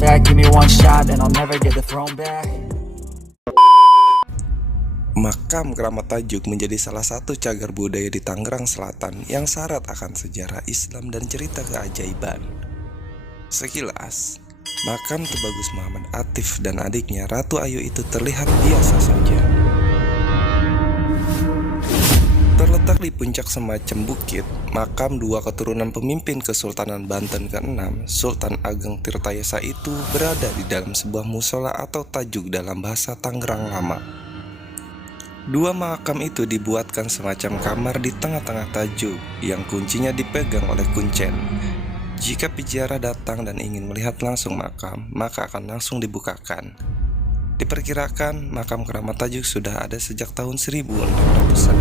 fact, give me one shot and I'll never get the throne back. Makam Keramat Tajuk menjadi salah satu cagar budaya di Tangerang Selatan yang syarat akan sejarah Islam dan cerita keajaiban. Sekilas, makam Tubagus Muhammad Atif dan adiknya Ratu Ayu itu terlihat biasa saja. Terletak di puncak semacam bukit, makam dua keturunan pemimpin Kesultanan Banten ke-6, Sultan Ageng Tirtayasa itu berada di dalam sebuah musola atau tajuk dalam bahasa Tangerang Lama. Dua makam itu dibuatkan semacam kamar di tengah-tengah tajuk yang kuncinya dipegang oleh kuncen. Jika peziarah datang dan ingin melihat langsung makam, maka akan langsung dibukakan. Diperkirakan makam Keramat Tajuk sudah ada sejak tahun 1600-an.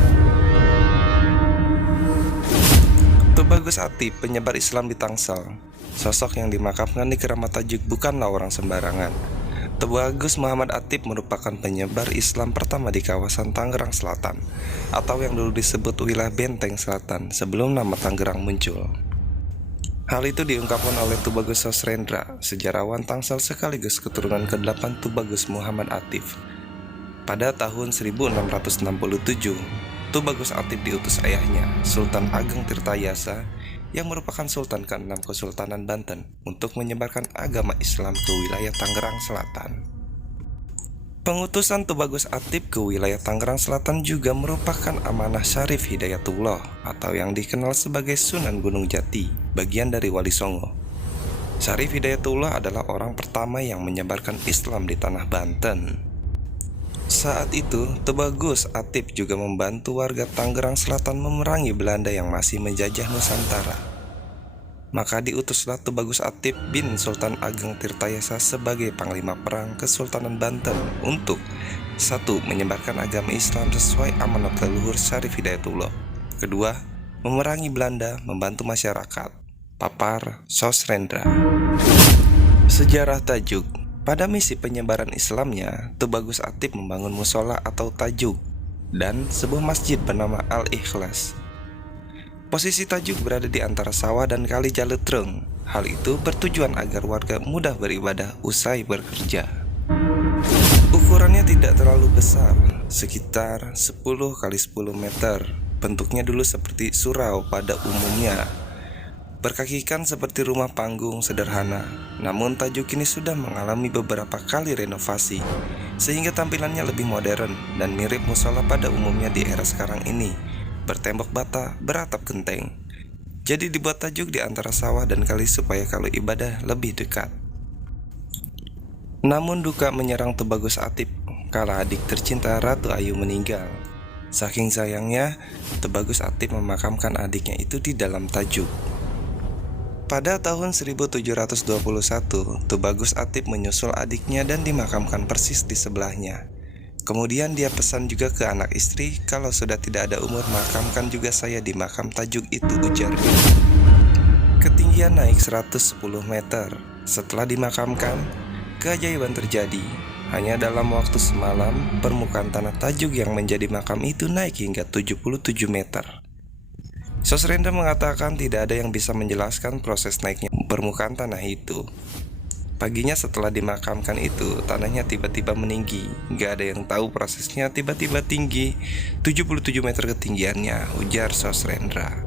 Tubagus Atif, penyebar Islam di Tangsel. Sosok yang dimakamkan di Keramat Tajuk bukanlah orang sembarangan. Tubagus Muhammad Atif merupakan penyebar Islam pertama di kawasan Tangerang Selatan, atau yang dulu disebut wilayah Benteng Selatan sebelum nama Tangerang muncul. Hal itu diungkapkan oleh Tubagus Sosrendra, sejarawan Tangsel sekaligus keturunan ke-8 Tubagus Muhammad Atif. Pada tahun 1667, Tubagus Atif diutus ayahnya, Sultan Ageng Tirtayasa, yang merupakan Sultan ke-6 Kesultanan Banten, untuk menyebarkan agama Islam ke wilayah Tangerang Selatan. Pengutusan Tubagus Atif ke wilayah Tangerang Selatan juga merupakan amanah Syarif Hidayatullah, atau yang dikenal sebagai Sunan Gunung Jati, bagian dari Wali Songo. Syarif Hidayatullah adalah orang pertama yang menyebarkan Islam di tanah Banten. Saat itu, Tubagus Atif juga membantu warga Tangerang Selatan memerangi Belanda yang masih menjajah Nusantara. Maka diutuslah Tubagus Atif bin Sultan Ageng Tirtayasa sebagai panglima perang Kesultanan Banten untuk 1. Menyebarkan agama Islam sesuai amanat leluhur Syarif Hidayatullah. 2. Memerangi Belanda, membantu masyarakat. Papar Sosrendra. Sejarah Tajuk. Pada misi penyebaran Islamnya, Tubagus Atif membangun musola atau tajuk dan sebuah masjid bernama Al-Ikhlas. Posisi tajuk berada di antara sawah dan kali Jaletreng. Hal itu bertujuan agar warga mudah beribadah usai bekerja. Ukurannya tidak terlalu besar, sekitar 10 x 10 meter. Bentuknya dulu seperti surau pada umumnya. Berkakikan seperti rumah panggung sederhana, namun tajuk ini sudah mengalami beberapa kali renovasi, sehingga tampilannya lebih modern dan mirip musola pada umumnya di era sekarang ini, bertembok bata, beratap genteng. Jadi dibuat tajuk di antara sawah dan kali supaya kalau ibadah lebih dekat. Namun duka menyerang Tubagus Atif kala adik tercinta Ratu Ayu meninggal. Saking sayangnya, Tubagus Atif memakamkan adiknya itu di dalam tajuk. Pada tahun 1721, Tubagus Atif menyusul adiknya dan dimakamkan persis di sebelahnya. Kemudian dia pesan juga ke anak istri, kalau sudah tidak ada umur, makamkan juga saya di makam tajuk itu, ujarnya. Ketinggian naik 110 meter. Setelah dimakamkan, keajaiban terjadi. Hanya dalam waktu semalam, permukaan tanah tajuk yang menjadi makam itu naik hingga 77 meter. Sosrendra mengatakan tidak ada yang bisa menjelaskan proses naiknya permukaan tanah itu. Paginya setelah dimakamkan itu, tanahnya tiba-tiba meninggi. Gak ada yang tahu prosesnya tiba-tiba tinggi 77 meter ketinggiannya, ujar Sosrendra.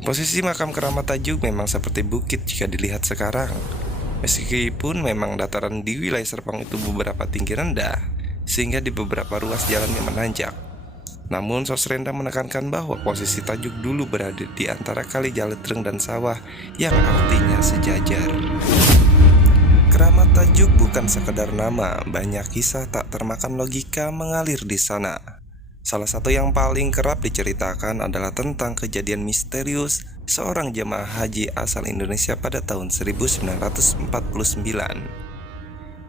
Posisi makam Keramat Tajuk memang seperti bukit jika dilihat sekarang. Meskipun memang dataran di wilayah Serpong itu beberapa tinggi rendah, sehingga di beberapa ruas jalannya menanjak. Namun Sosrendra menekankan bahwa posisi tajuk dulu berada di antara kali Jaletreng dan sawah yang artinya sejajar. Keramat Tajuk bukan sekedar nama, banyak kisah tak termakan logika mengalir di sana. Salah satu yang paling kerap diceritakan adalah tentang kejadian misterius seorang jemaah haji asal Indonesia pada tahun 1949.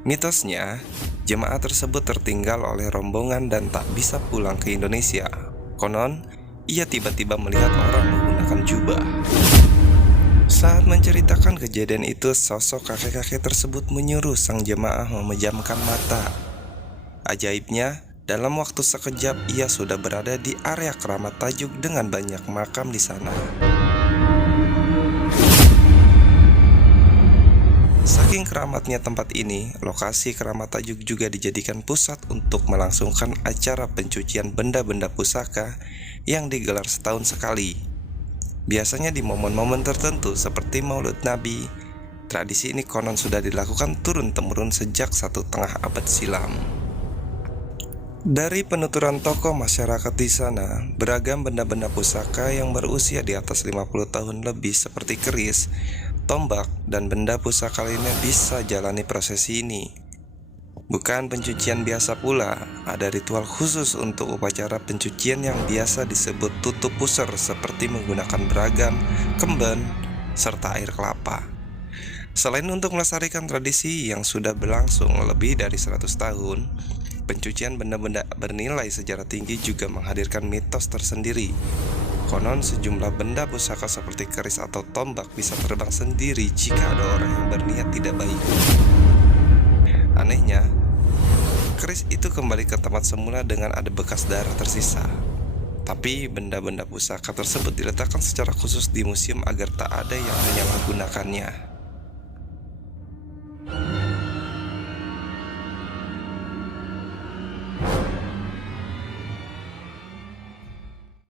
Mitosnya, jemaah tersebut tertinggal oleh rombongan dan tak bisa pulang ke Indonesia. Konon, ia tiba-tiba melihat orang menggunakan jubah. Saat menceritakan kejadian itu, sosok kakek-kakek tersebut menyuruh sang jemaah memejamkan mata. Ajaibnya, dalam waktu sekejap ia sudah berada di area Keramat Tajuk dengan banyak makam di sana. Saking keramatnya tempat ini, lokasi Keramat Tajuk juga dijadikan pusat untuk melangsungkan acara pencucian benda-benda pusaka yang digelar setahun sekali. Biasanya di momen-momen tertentu seperti Maulid Nabi. Tradisi ini konon sudah dilakukan turun-temurun sejak 1/2 abad silam. Dari penuturan tokoh masyarakat di sana, beragam benda-benda pusaka yang berusia di atas 50 tahun lebih seperti keris, tombak, dan benda pusaka lainnya bisa jalani prosesi ini. Bukan pencucian biasa pula, ada ritual khusus untuk upacara pencucian yang biasa disebut tutup pusar seperti menggunakan beragam, kemben, serta air kelapa. Selain untuk melestarikan tradisi yang sudah berlangsung lebih dari 100 tahun, pencucian benda-benda bernilai sejarah tinggi juga menghadirkan mitos tersendiri. Konon sejumlah benda pusaka seperti keris atau tombak bisa terbang sendiri jika ada orang yang berniat tidak baik. Anehnya, keris itu kembali ke tempat semula dengan ada bekas darah tersisa. Tapi benda-benda pusaka tersebut diletakkan secara khusus di museum agar tak ada yang menyalahgunakannya.